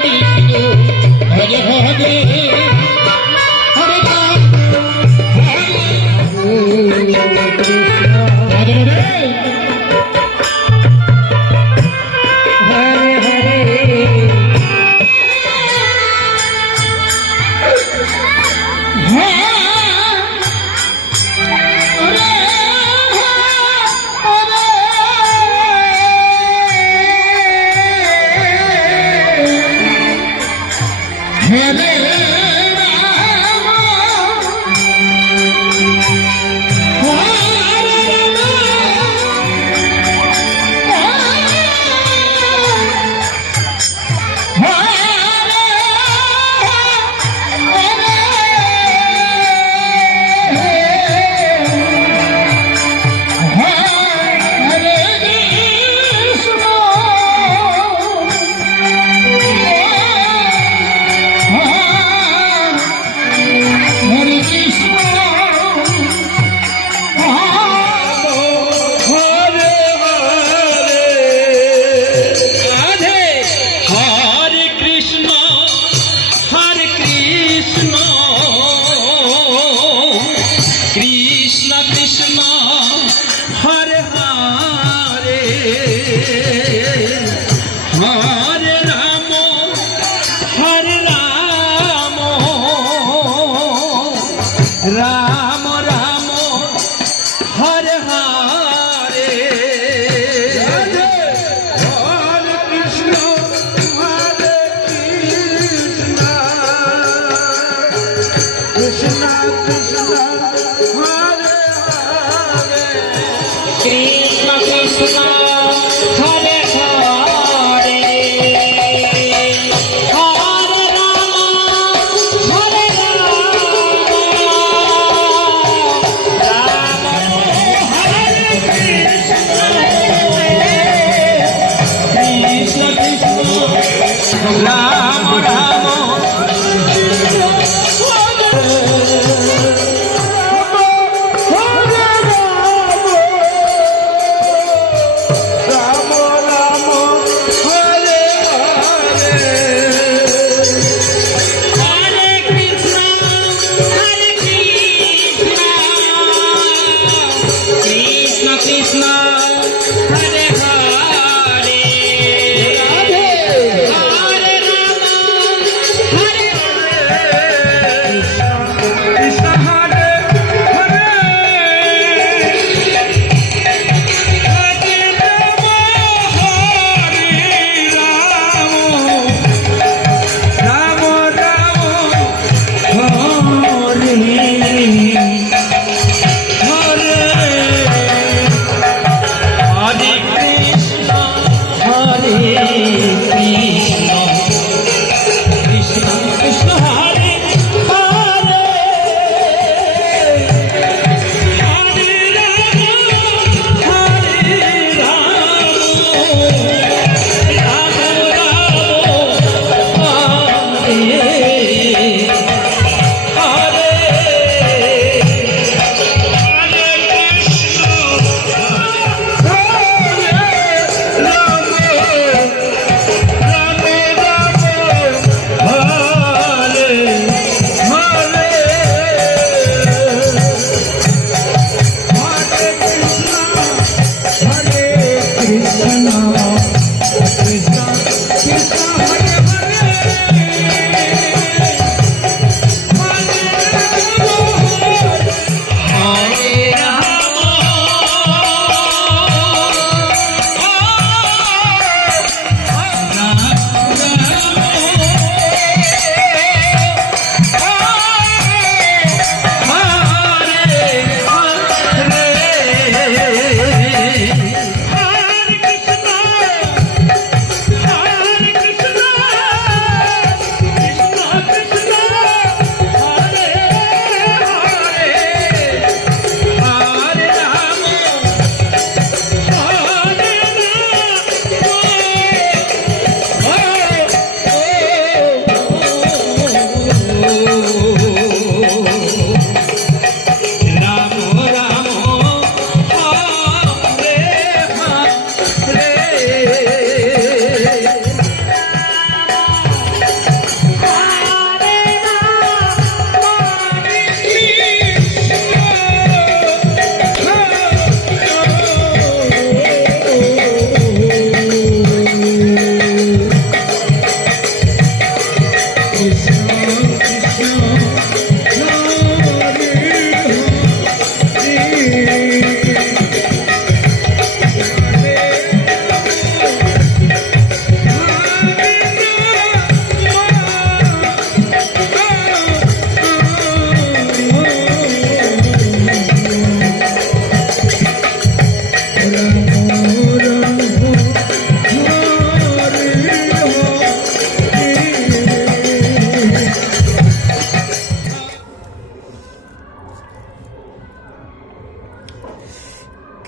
I'm gonna make. 在哪？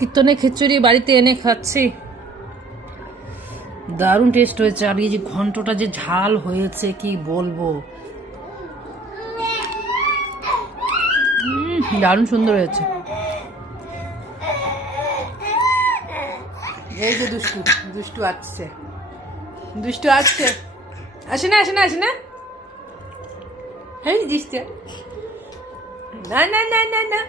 কীর্তনে খিচুড়ি বাড়িতে এনে খাচ্ছি। দারুণ টেস্ট হয়েছে আর এই যে ঘন্টটা যে ঝাল হয়েছে, কি বলব? দারুণ সুন্দর হয়েছে। এই যে দুষ্টু দুষ্টু আসছে। দুষ্টু আসছে। আসে না আসে না আসে না। হ্যাঁ দিস না না না না না।